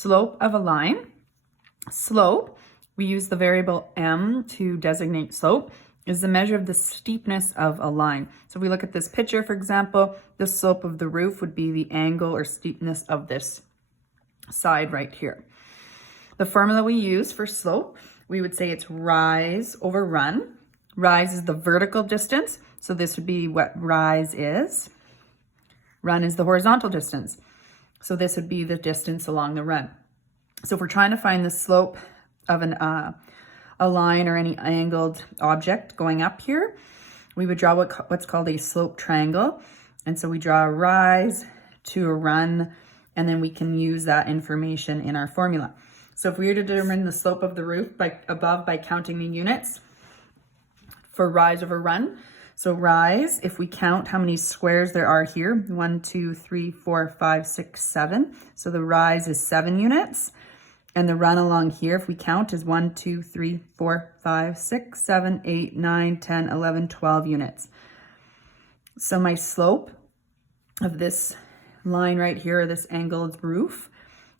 slope of a line. Slope, we use the variable m to designate slope, is the measure of the steepness of a line. So if we look at this picture, for example, the slope of the roof would be the angle or steepness of this side right here. The formula we use for slope, we would say it's rise over run. Rise is the vertical distance, so this would be what rise is. Run is the horizontal distance, so this would be the distance along the run. So if we're trying to find the slope of a line or any angled object going up here, we would draw what's called a slope triangle. And so we draw a rise to a run, and then we can use that information in our formula. So if we were to determine the slope of the roof above by counting the units for rise over run, so rise, if we count how many squares there are here, 1, 2, 3, 4, 5, 6, 7. So the rise is 7 units. And the run along here, if we count, is 1, 2, 3, 4, 5, 6, 7, 8, 9, 10, 11, 12 units. So my slope of this line right here, this angled roof,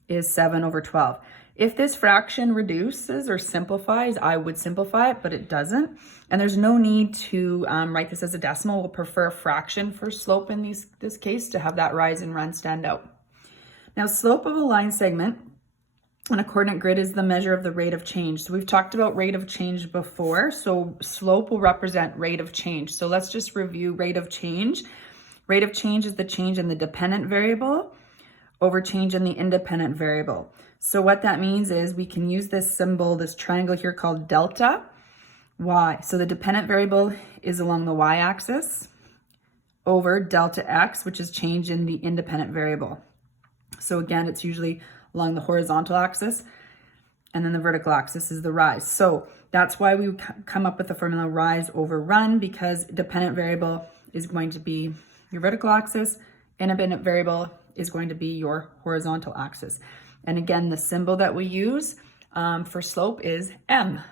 is 7 over 12. If this fraction reduces or simplifies, I would simplify it, but it doesn't. And there's no need to write this as a decimal. We'll prefer a fraction for slope in this case to have that rise and run stand out. Now, slope of a line segment on a coordinate grid is the measure of the rate of change. So we've talked about rate of change before. So slope will represent rate of change. So let's just review rate of change. Rate of change is the change in the dependent variable over change in the independent variable. So what that means is we can use this symbol, this triangle here called delta y. So the dependent variable is along the y-axis over delta x, which is change in the independent variable. So again, it's usually along the horizontal axis, and then the vertical axis is the rise. So that's why we come up with the formula rise over run, because dependent variable is going to be your vertical axis, independent variable is going to be your horizontal axis. And again, the symbol that we use for slope is M.